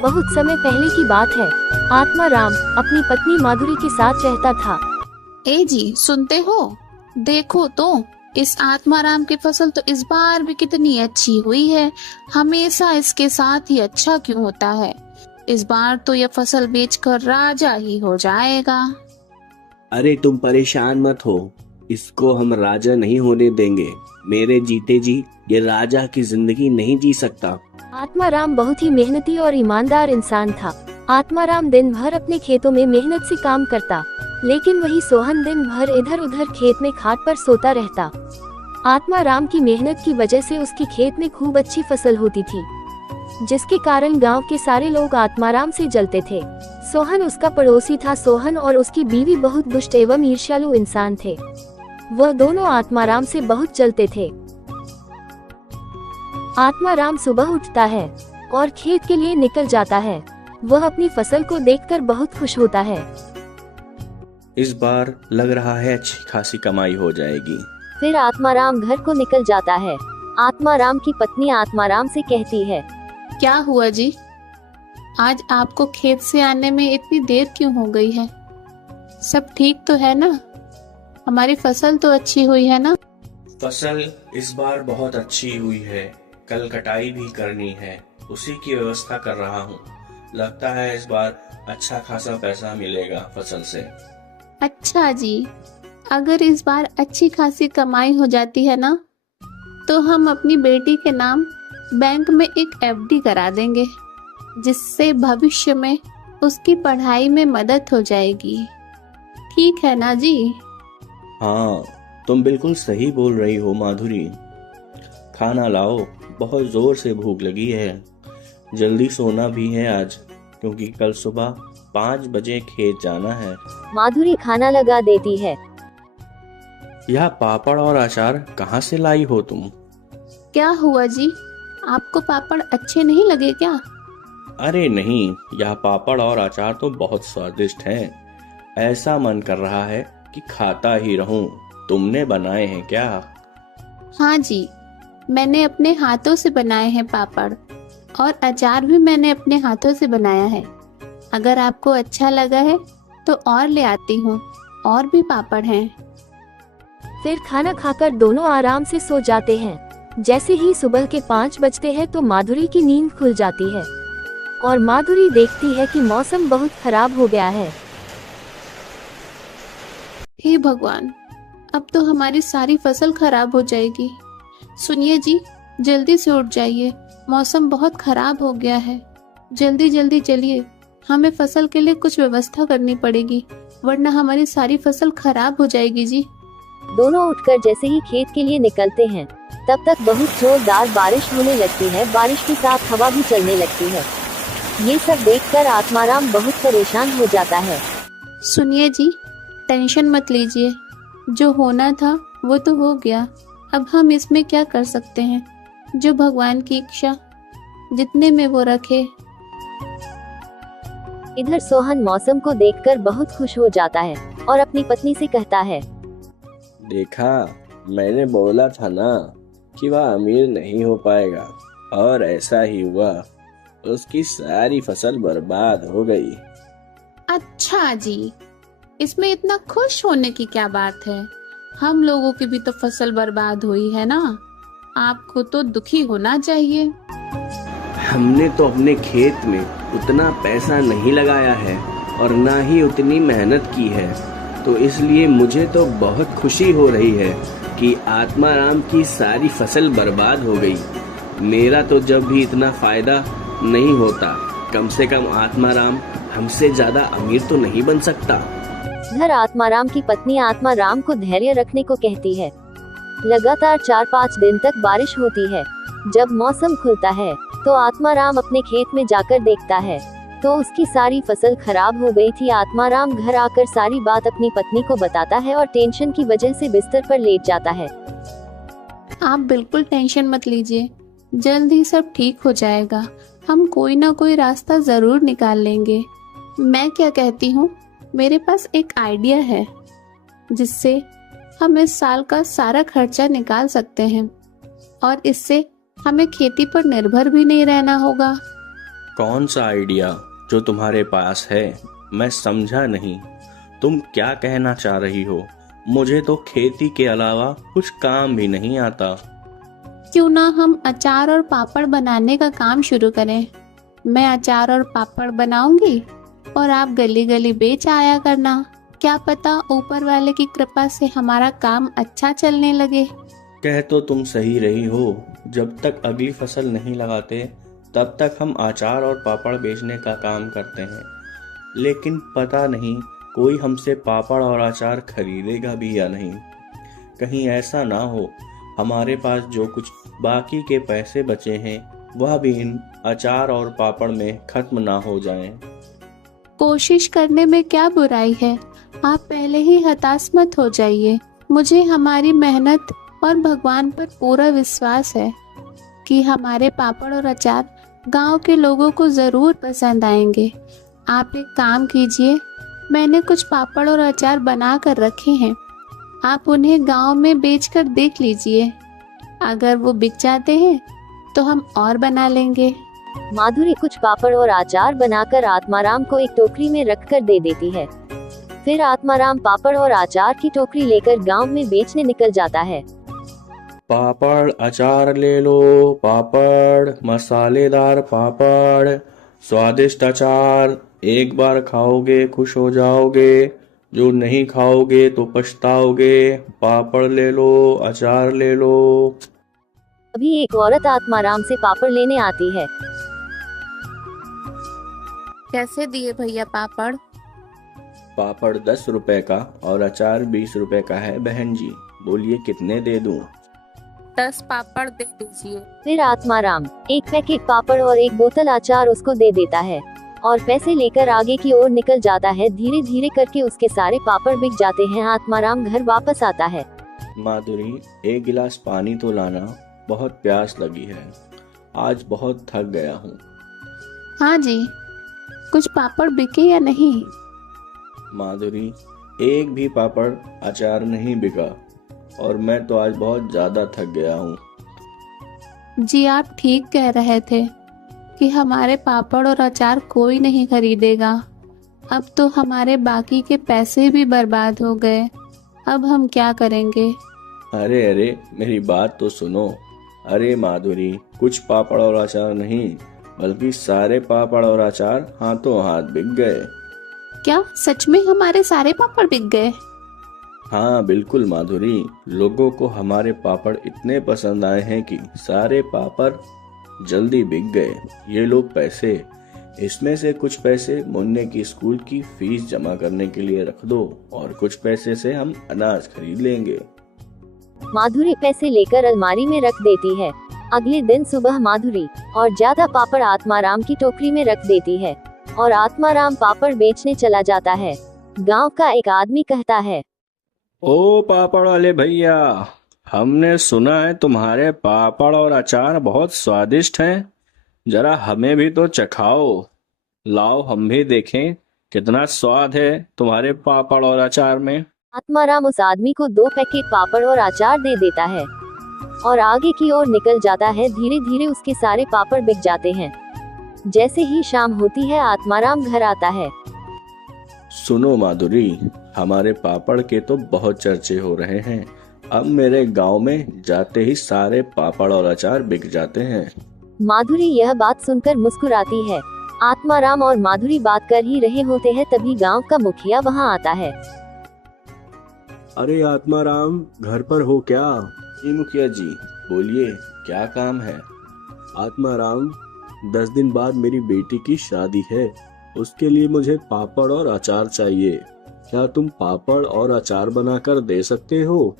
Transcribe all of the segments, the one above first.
बहुत समय पहले की बात है। आत्माराम अपनी पत्नी माधुरी के साथ रहता था। ए जी, सुनते हो? देखो तो इस आत्माराम की फसल तो इस बार भी कितनी अच्छी हुई है। हमेशा इसके साथ ही अच्छा क्यों होता है? इस बार तो यह फसल बेचकर राजा ही हो जाएगा। अरे तुम परेशान मत हो, इसको हम राजा नहीं होने देंगे। मेरे जीते जी ये राजा की जिंदगी नहीं जी सकता। आत्माराम बहुत ही मेहनती और ईमानदार इंसान था। आत्माराम दिन भर अपने खेतों में मेहनत से काम करता, लेकिन वही सोहन दिन भर इधर उधर खेत में खाट पर सोता रहता। आत्माराम की मेहनत की वजह से उसके खेत में खूब अच्छी फसल होती थी, जिसके कारण गांव के सारे लोग आत्माराम से जलते थे। सोहन उसका पड़ोसी था। सोहन और उसकी बीवी बहुत दुष्ट एवं ईर्ष्यालु इंसान थे। वह दोनों आत्माराम से बहुत जलते थे। आत्माराम सुबह उठता है और खेत के लिए निकल जाता है। वह अपनी फसल को देखकर बहुत खुश होता है। इस बार लग रहा है अच्छी खासी कमाई हो जाएगी। फिर आत्माराम घर को निकल जाता है। आत्माराम की पत्नी आत्माराम से कहती है, क्या हुआ जी? आज आपको खेत से आने में इतनी देर क्यों हो गई है? सब ठीक तो है ना? हमारी फसल तो अच्छी हुई है ना? फसल इस बार बहुत अच्छी हुई है। कल कटाई भी करनी है, उसी की व्यवस्था कर रहा हूँ। लगता है इस बार अच्छा खासा पैसा मिलेगा फसल से। अच्छा जी, अगर इस बार अच्छी खासी कमाई हो जाती है ना, तो हम अपनी बेटी के नाम बैंक में एक एफडी करा देंगे, जिससे भविष्य में उसकी पढ़ाई में मदद हो जाएगी। ठीक है ना जी? हाँ, तुम बिल्कुल सही बोल रही हो माधुरी। खाना लाओ, बहुत जोर से भूख लगी है। जल्दी सोना भी है आज, क्योंकि कल सुबह 5 बजे खेत जाना है। माधुरी खाना लगा देती है। यह पापड़ और अचार कहाँ से लाई हो तुम? क्या हुआ जी, आपको पापड़ अच्छे नहीं लगे क्या? अरे नहीं, यह पापड़ और अचार तो बहुत स्वादिष्ट हैं। ऐसा मन कर रहा है कि खाता ही रहूं। तुमने बनाए हैं क्या? हाँ जी, मैंने अपने हाथों से बनाए हैं पापड़, और अचार भी मैंने अपने हाथों से बनाया है। अगर आपको अच्छा लगा है तो और ले आती हूँ, और भी पापड़ हैं। फिर खाना खाकर दोनों आराम से सो जाते हैं। जैसे ही सुबह के 5 बजते हैं तो माधुरी की नींद खुल जाती है और माधुरी देखती है कि मौसम बहुत खराब हो गया है। हे भगवान, अब तो हमारी सारी फसल खराब हो जाएगी। सुनिए जी, जल्दी से उठ जाइए, मौसम बहुत खराब हो गया है। जल्दी जल्दी चलिए, हमें फसल के लिए कुछ व्यवस्था करनी पड़ेगी, वरना हमारी सारी फसल खराब हो जाएगी जी। दोनों उठकर जैसे ही खेत के लिए निकलते हैं, तब तक बहुत जोरदार बारिश होने लगती है। बारिश के साथ हवा भी चलने लगती है। ये सब देखकर आत्माराम बहुत परेशान हो जाता है। सुनिए जी, टेंशन मत लीजिए, जो होना था वो तो हो गया। अब हम इसमें क्या कर सकते हैं? जो भगवान की इच्छा, जितने में वो रखे। इधर सोहन मौसम को देखकर बहुत खुश हो जाता है और अपनी पत्नी से कहता है, देखा, मैंने बोला था ना कि वह अमीर नहीं हो पाएगा, और ऐसा ही हुआ। उसकी सारी फसल बर्बाद हो गई। अच्छा जी, इसमें इतना खुश होने की क्या बात है? हम लोगों की भी तो फसल बर्बाद हुई है ना। आपको तो दुखी होना चाहिए। हमने तो अपने खेत में उतना पैसा नहीं लगाया है और ना ही उतनी मेहनत की है, तो इसलिए मुझे तो बहुत खुशी हो रही है कि आत्माराम की सारी फसल बर्बाद हो गई। मेरा तो जब भी इतना फायदा नहीं होता, कम से कम आत्माराम हमसे ज्यादा अमीर तो नहीं बन सकता। इधर आत्माराम की पत्नी आत्माराम को धैर्य रखने को कहती है। लगातार 4-5 दिन तक बारिश होती है। जब मौसम खुलता है तो आत्माराम अपने खेत में जाकर देखता है तो उसकी सारी फसल खराब हो गई थी। आत्माराम घर आकर सारी बात अपनी पत्नी को बताता है और टेंशन की वजह से बिस्तर पर लेट जाता है। आप बिल्कुल टेंशन मत लीजिए, जल्द ही सब ठीक हो जाएगा। हम कोई ना कोई रास्ता जरूर निकाल लेंगे। मैं क्या कहती हूँ, मेरे पास एक आइडिया है जिससे हम इस साल का सारा खर्चा निकाल सकते हैं और इससे हमें खेती पर निर्भर भी नहीं रहना होगा। कौन सा आइडिया जो तुम्हारे पास है? मैं समझा नहीं, तुम क्या कहना चाह रही हो? मुझे तो खेती के अलावा कुछ काम भी नहीं आता। क्यों ना हम अचार और पापड़ बनाने का काम शुरू करें। मैं अचार और पापड़ बनाऊंगी और आप गली गली बेच आया करना। क्या पता ऊपर वाले की कृपा से हमारा काम अच्छा चलने लगे। कह तो तुम सही रही हो, जब तक अगली फसल नहीं लगाते तब तक हम अचार और पापड़ बेचने का काम करते हैं, लेकिन पता नहीं कोई हमसे पापड़ और अचार खरीदेगा भी या नहीं। कहीं ऐसा ना हो हमारे पास जो कुछ बाकी के पैसे बचे हैं वह भी इन अचार और पापड़ में खत्म ना हो जाएं। कोशिश करने में क्या बुराई है। आप पहले ही हताश मत हो जाइए। मुझे हमारी मेहनत और भगवान पर पूरा विश्वास है कि हमारे पापड़ और अचार गांव के लोगों को ज़रूर पसंद आएंगे। आप एक काम कीजिए, मैंने कुछ पापड़ और अचार बना कर रखे हैं, आप उन्हें गांव में बेचकर देख लीजिए। अगर वो बिक जाते हैं तो हम और बना लेंगे। माधुरी कुछ पापड़ और अचार बनाकर आत्माराम को एक टोकरी में रखकर दे देती है। फिर आत्माराम पापड़ और अचार की टोकरी लेकर गांव में बेचने निकल जाता है। पापड़ अचार ले लो, पापड़ मसालेदार पापड़, स्वादिष्ट अचार, एक बार खाओगे खुश हो जाओगे, जो नहीं खाओगे तो पछताओगे। पापड़ ले लो, अचार ले लो। अभी एक औरत आत्माराम से पापड़ लेने आती है। कैसे दिए भैया पापड़? पापड़ 10 रुपए का और अचार 20 रुपए का है बहन जी, बोलिए कितने दे दूं? 10 पापड़ दे दीजिए। फिर आत्माराम एक पैकेट पापड़ और एक बोतल अचार उसको दे देता है और पैसे लेकर आगे की ओर निकल जाता है। धीरे धीरे करके उसके सारे पापड़ बिक जाते हैं। आत्माराम घर वापस आता है। माधुरी, एक गिलास पानी तो लाना, बहुत प्यास लगी है, आज बहुत थक गया हूँ। हाँ जी, कुछ पापड़ बिके या नहीं? माधुरी, एक भी पापड़ अचार नहीं बिका और मैं तो आज बहुत ज्यादा थक गया हूँ। जी आप ठीक कह रहे थे कि हमारे पापड़ और अचार कोई नहीं खरीदेगा। अब तो हमारे बाकी के पैसे भी बर्बाद हो गए। अब हम क्या करेंगे? अरे अरे, मेरी बात तो सुनो। अरे माधुरी, कुछ पापड़ और अचार नहीं बल्कि सारे पापड़ और अचार हाथों हाथ बिक गए। क्या सच में हमारे सारे पापड़ बिक गए? हाँ बिल्कुल माधुरी, लोगों को हमारे पापड़ इतने पसंद आए हैं कि सारे पापड़ जल्दी बिक गए। ये लो पैसे, इसमें से कुछ पैसे मुन्ने की स्कूल की फीस जमा करने के लिए रख दो और कुछ पैसे से हम अनाज खरीद लेंगे। माधुरी पैसे लेकर अलमारी में रख देती है। अगले दिन सुबह माधुरी और ज्यादा पापड़ आत्माराम की टोकरी में रख देती है और आत्माराम पापड़ बेचने चला जाता है। गांव का एक आदमी कहता है, ओ पापड़ वाले भैया, हमने सुना है तुम्हारे पापड़ और अचार बहुत स्वादिष्ट हैं, जरा हमें भी तो चखाओ। लाओ हम भी देखें कितना स्वाद है तुम्हारे पापड़ और अचार में। आत्माराम उस आदमी को 2 पैकेट पापड़ और अचार दे देता है और आगे की ओर निकल जाता है। धीरे धीरे उसके सारे पापड़ बिक जाते हैं। जैसे ही शाम होती है आत्माराम घर आता है। सुनो माधुरी, हमारे पापड़ के तो बहुत चर्चे हो रहे हैं। अब मेरे गांव में जाते ही सारे पापड़ और अचार बिक जाते हैं। माधुरी यह बात सुनकर मुस्कुराती है। आत्माराम और माधुरी बात कर ही रहे होते हैं, तभी गांव का मुखिया वहां आता है। अरे आत्माराम, घर पर हो क्या? जी मुखिया जी, बोलिए क्या काम है? आत्माराम, 10 दिन बाद मेरी बेटी की शादी है, उसके लिए मुझे पापड़ और अचार चाहिए। क्या तुम पापड़ और अचार बनाकर दे सकते हो?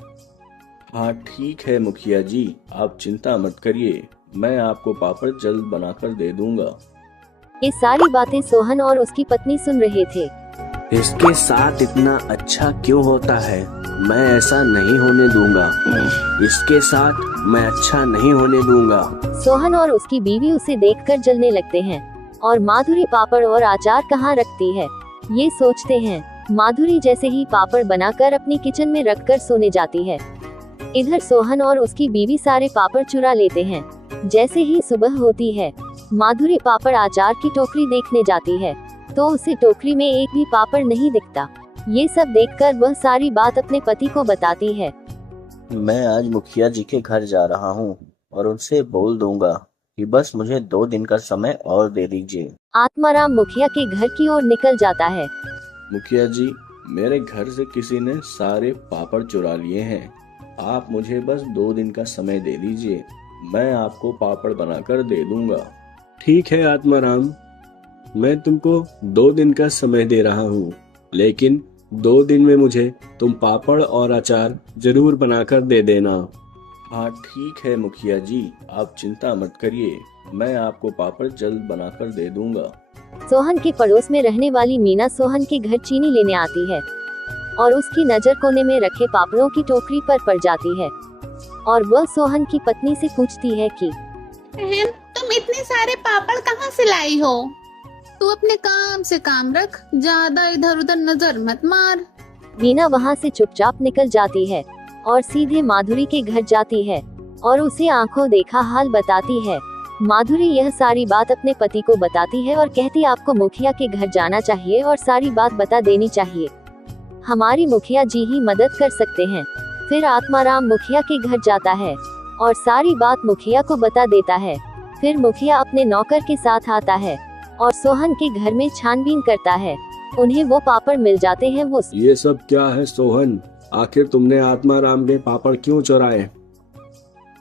हाँ ठीक है मुखिया जी, आप चिंता मत करिए, मैं आपको पापड़ जल्द बनाकर दे दूंगा। ये सारी बातें सोहन और उसकी पत्नी सुन रहे थे। इसके साथ इतना अच्छा क्यों होता है? मैं ऐसा नहीं होने दूंगा। इसके साथ मैं अच्छा नहीं होने दूंगा। सोहन और उसकी बीवी उसे देखकर जलने लगते हैं और माधुरी पापड़ और अचार कहाँ रखती है, ये सोचते हैं। माधुरी जैसे ही पापड़ बनाकर अपनी किचन में रखकर सोने जाती है, इधर सोहन और उसकी बीवी सारे पापड़ चुरा लेते हैं। जैसे ही सुबह होती है माधुरी पापड़ अचार की टोकरी देखने जाती है तो उसे टोकरी में एक भी पापड़ नहीं दिखता। ये सब देखकर वह सारी बात अपने पति को बताती है। मैं आज मुखिया जी के घर जा रहा हूँ और उनसे बोल दूंगा कि बस मुझे 2 दिन का समय और दे दीजिए। आत्माराम मुखिया के घर की ओर निकल जाता है। मुखिया जी, मेरे घर से किसी ने सारे पापड़ चुरा लिए हैं। आप मुझे बस 2 दिन का समय दे दीजिए, मैं आपको पापड़ बनाकर दे दूंगा। ठीक है आत्माराम, मैं तुमको 2 दिन का समय दे रहा हूँ, लेकिन 2 दिन में मुझे तुम पापड़ और अचार जरूर बनाकर दे देना। हाँ ठीक है मुखिया जी, आप चिंता मत करिए, मैं आपको पापड़ जल्द बनाकर दे दूंगा। सोहन के पड़ोस में रहने वाली मीना सोहन के घर चीनी लेने आती है और उसकी नजर कोने में रखे पापड़ों की टोकरी पर पड़ जाती है और वह सोहन की पत्नी से पूछती है कि बहन, तुम इतने सारे पापड़ कहाँ से लाई हो? तू अपने काम से काम रख, ज्यादा इधर उधर नजर मत मार। मीना वहाँ से चुपचाप निकल जाती है और सीधे माधुरी के घर जाती है और उसे आंखों देखा हाल बताती है। माधुरी यह सारी बात अपने पति को बताती है और कहती आपको मुखिया के घर जाना चाहिए और सारी बात बता देनी चाहिए, हमारी मुखिया जी ही मदद कर सकते हैं। फिर आत्माराम मुखिया के घर जाता है और सारी बात मुखिया को बता देता है। फिर मुखिया अपने नौकर के साथ आता है और सोहन के घर में छानबीन करता है। उन्हें वो पापड़ मिल जाते हैं। वो ये सब क्या है सोहन, आखिर तुमने आत्माराम के पापड़ क्यों चुराए?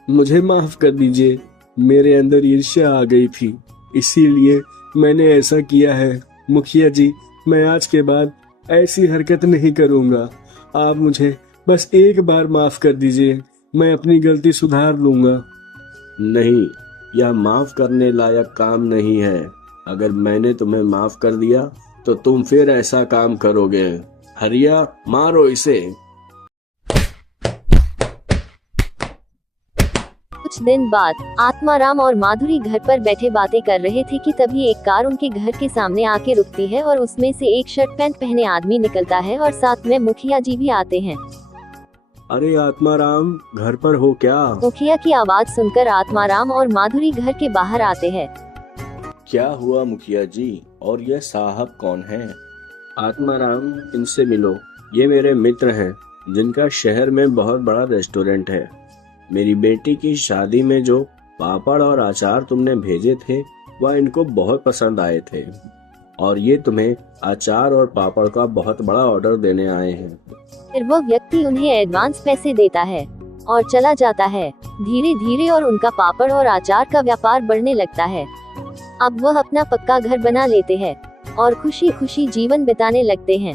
मुझे माफ कर दीजिए, मेरे अंदर ईर्ष्या आ गई थी, इसीलिए मैंने ऐसा किया है। मुखिया जी, मैं आज के बाद ऐसी हरकत नहीं करूंगा। आप मुझे बस एक बार माफ कर दीजिए, मैं अपनी गलती सुधार लूंगा। नहीं, यह माफ करने लायक काम नहीं है। अगर मैंने तुम्हें माफ कर दिया तो तुम फिर ऐसा काम करोगे। हरिया, मारो इसे। कुछ दिन बाद आत्माराम और माधुरी घर पर बैठे बातें कर रहे थे कि तभी एक कार उनके घर के सामने आके रुकती है और उसमें से एक शर्ट पैंट पहने आदमी निकलता है और साथ में मुखिया जी भी आते हैं। अरे आत्माराम, घर पर हो क्या? मुखिया की आवाज सुनकर आत्माराम और माधुरी घर के बाहर आते हैं। क्या हुआ मुखिया जी, और ये साहब कौन है? आत्माराम, इनसे मिलो, ये मेरे मित्र हैं जिनका शहर में बहुत बड़ा रेस्टोरेंट है। मेरी बेटी की शादी में जो पापड़ और अचार तुमने भेजे थे वह इनको बहुत पसंद आए थे और ये तुम्हें अचार और पापड़ का बहुत बड़ा ऑर्डर देने आए हैं। फिर वह व्यक्ति उन्हें एडवांस पैसे देता है और चला जाता है। धीरे धीरे और उनका पापड़ और अचार का व्यापार बढ़ने लगता है। अब वह अपना पक्का घर बना लेते हैं और खुशी खुशी जीवन बिताने लगते हैं।